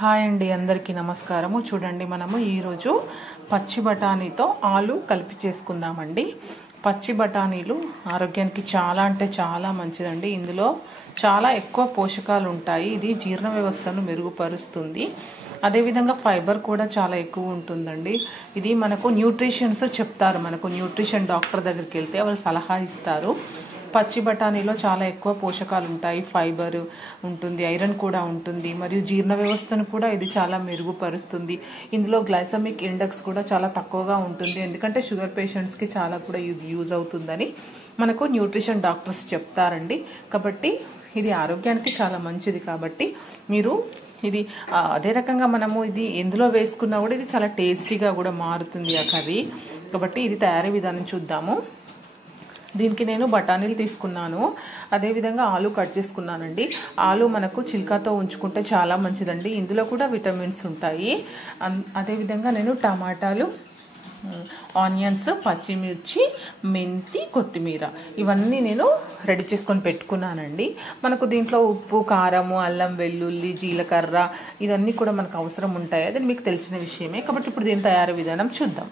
Hi అండి, అందరికీ నమస్కారము. చూడండి, మనము ఈరోజు పచ్చి బఠానీతో ఆలు కలిపి చేసుకుందామండి. పచ్చి బఠానీలు ఆరోగ్యానికి చాలా అంటే చాలా మంచిదండి. ఇందులో చాలా ఎక్కువ పోషకాలు ఉంటాయి. ఇది జీర్ణ వ్యవస్థను మెరుగుపరుస్తుంది. అదేవిధంగా ఫైబర్ కూడా చాలా ఎక్కువ ఉంటుందండి. ఇది మనకు న్యూట్రిషన్స్ చెప్తారు. మనకు న్యూట్రిషన్ డాక్టర్ దగ్గరికి వెళ్తే వాళ్ళు సలహా ఇస్తారు. పచ్చి బఠానీలో చాలా ఎక్కువ పోషకాలు ఉంటాయి. ఫైబర్ ఉంటుంది, ఐరన్ కూడా ఉంటుంది, మరియు జీర్ణ వ్యవస్థను కూడా ఇది చాలా మెరుగుపరుస్తుంది. ఇందులో గ్లైసమిక్ ఇండెక్స్ కూడా చాలా తక్కువగా ఉంటుంది. ఎందుకంటే షుగర్ పేషెంట్స్కి చాలా కూడా ఇది యూజ్ అవుతుందని మనకు న్యూట్రిషన్ డాక్టర్స్ చెప్తారండి. కాబట్టి ఇది ఆరోగ్యానికి చాలా మంచిది. కాబట్టి మీరు ఇది అదే రకంగా మనము ఇది ఎందులో వేసుకున్నా కూడా ఇది చాలా టేస్టీగా కూడా మారుతుంది ఆ కర్రీ. కాబట్టి ఇది తయారీ విధానం చూద్దాము. దీనికి నేను బఠానీలు తీసుకున్నాను, అదేవిధంగా ఆలు కట్ చేసుకున్నానండి. ఆలు మనకు చిల్కాతో ఉంచుకుంటే చాలా మంచిదండి. ఇందులో కూడా విటమిన్స్ ఉంటాయి. అదేవిధంగా నేను టమాటాలు, ఆనియన్స్, పచ్చిమిర్చి, మెంతి, కొత్తిమీర ఇవన్నీ నేను రెడీ చేసుకొని పెట్టుకున్నానండి. మనకు దీంట్లో ఉప్పు, కారము, అల్లం వెల్లుల్లి, జీలకర్ర ఇవన్నీ కూడా మనకు అవసరం ఉంటాయి. అది మీకు తెలిసిన విషయమే. కాబట్టి ఇప్పుడు దీని తయారీ విధానం చూద్దాం.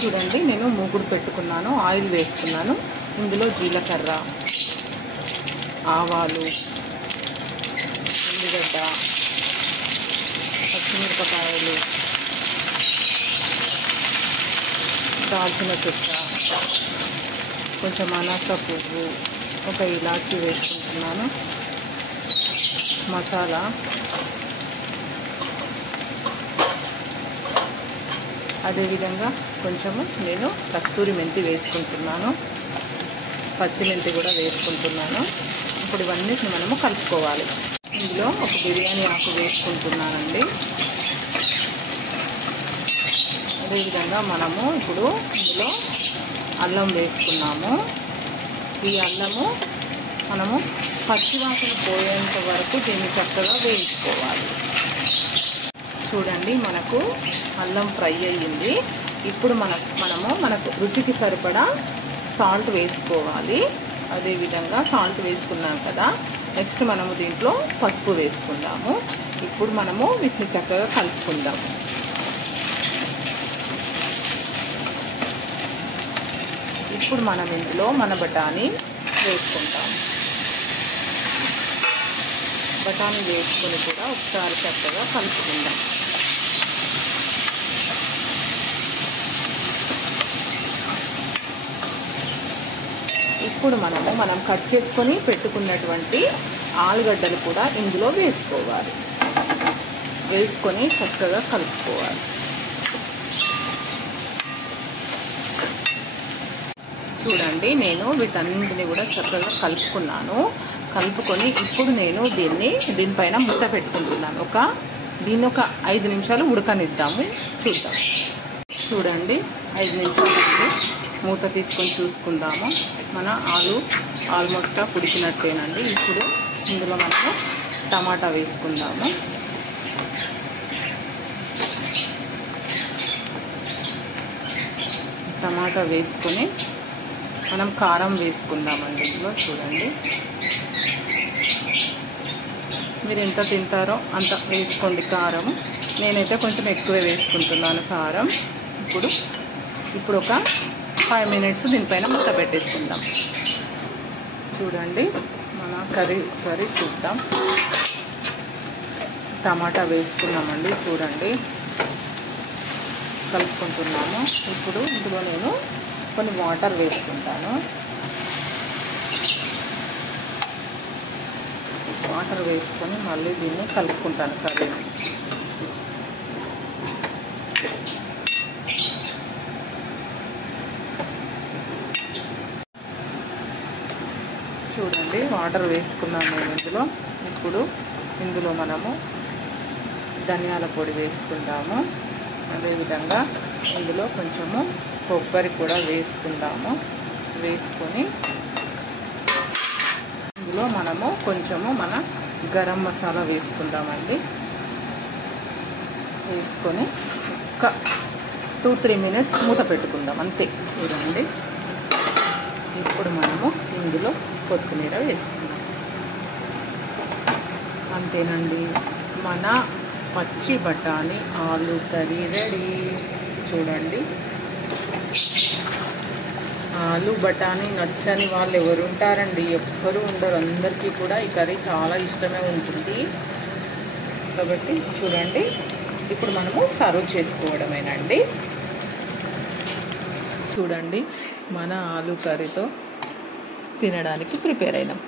చూడండి, నేను మూగుడు పెట్టుకున్నాను, ఆయిల్ వేసుకున్నాను. ఇందులో జీలకర్ర, ఆవాలు, ఉల్లిగడ్డ, పచ్చిమిరపకాయలు, దాల్చిన చెక్క, కొంచెం అనాస పువ్వు, ఒక ఇలాచీ వేసుకుంటున్నాను, మసాలా, అదేవిధంగా కొంచెము నేను కస్తూరి మెంతి వేసుకుంటున్నాను, పచ్చిమెంతి కూడా వేసుకుంటున్నాను. ఇప్పుడు ఇవన్నిటిని మనము కలుపుకోవాలి. ఇందులో ఒక బిర్యానీ ఆకు వేసుకుంటున్నానండి. అదేవిధంగా మనము ఇప్పుడు ఇందులో అల్లం వేసుకున్నాము. ఈ అల్లము మనము పచ్చివాసన పోయేంత వరకు దీన్ని చక్కగా వేయించుకోవాలి. చూడండి, మనకు అల్లం ఫ్రై అయ్యింది. ఇప్పుడు మనకు రుచికి సరిపడా సాల్ట్ వేసుకోవాలి. అదేవిధంగా సాల్ట్ వేసుకున్నాం కదా, నెక్స్ట్ మనము దీంట్లో పసుపు వేసుకుందాము. ఇప్పుడు మనము వీటిని చక్కగా కలుపుకుందాము. ఇప్పుడు మనం ఇందులో మన బఠానీ వేసుకుంటాము. బఠానీ వేసుకొని కూడా ఒకసారి చక్కగా కలుపుకుందాం. ఇప్పుడు మనం కట్ చేసుకొని పెట్టుకున్నటువంటి ఆలుగడ్డలు కూడా ఇందులో వేసుకోవాలి. వేసుకొని చక్కగా కలుపుకోవాలి. చూడండి, నేను వీటన్నింటినీ కూడా చక్కగా కలుపుకొని ఇప్పుడు నేను దీనిపైన మూత పెట్టుకుంటున్నాను. దీన్ని ఒక 5 నిమిషాలు ఉడకనిద్దాము. చూడండి, 5 నిమిషాలు మూత తీసుకొని చూసుకుందాము. మన ఆలు ఆల్మోస్ట్ ఉడికినట్టేనండి. ఇప్పుడు ఇందులో మనము టమాటా వేసుకుందాము. టమాటా వేసుకొని మనం కారం వేసుకుందామండి. ఇందులో చూడండి, మీరు ఎంత తింటారో అంత వేసుకోండి కారం. నేనైతే కొంచెం ఎక్కువే వేసుకుంటున్నాను కారం. ఇప్పుడు ఒక 5 మినిట్స్ దీనిపైన మూత పెట్టేసుకుందాం. చూడండి, మన కర్రీ ఒకసారి చూద్దాం. టమాటా వేసుకున్నామండి. చూడండి, కలుపుకుంటున్నాము. ఇప్పుడు ఇందులో నేను కొన్ని వాటర్ వేసుకుంటాను. వాటర్ వేసుకొని మళ్ళీ దీన్ని కలుపుకుంటాను కర్రీని. చూడండి, వాటర్ వేసుకున్నాను నేను ఇందులో. ఇప్పుడు ఇందులో మనము ధనియాల పొడి వేసుకుందాము. అదేవిధంగా ఇందులో కొంచెము కొబ్బరి కూడా వేసుకుందాము. వేసుకొని ఇందులో మనము కొంచెము మన గరం మసాలా వేసుకుందామండి. వేసుకొని ఒక 2-3 మినిట్స్ మూత పెట్టుకుందాం, అంతే. చూడండి, ఇప్పుడు మనము ఇందులో కొత్తిమీర వేసుకుందాం. అంతేనండి, మన పచ్చి బఠానీ ఆలు కర్రీ రెడీ. చూడండి, ఆలు బఠానీ నచ్చని వాళ్ళు ఎవరు ఉంటారండి? ఎవ్వరూ ఉండరు. అందరికీ కూడా ఈ కర్రీ చాలా ఇష్టమే ఉంటుంది. కాబట్టి చూడండి, ఇప్పుడు మనము సర్వ్ చేసుకోవడమేనండి. చూడండి, మన ఆలు కర్రీతో తినడానికి ప్రిపేర్ అయినాం.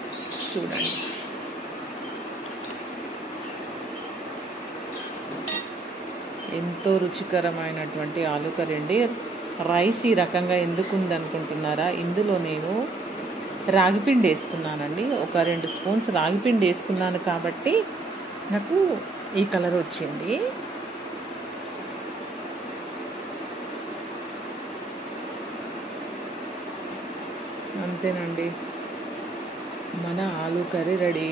చూడండి, ఎంతో రుచికరమైనటువంటి ఆలు కర్రీ అండి. రైస్ ఈ రకంగా ఎందుకు ఉందనుకుంటున్నారా? ఇందులో నేను రాగిపిండి వేసుకున్నానండి. ఒక 2 స్పూన్స్ రాగిపిండి వేసుకున్నాను కాబట్టి నాకు ఈ కలర్ వచ్చింది. అంతేనండి, మన ఆలు కర్రీ రెడీ.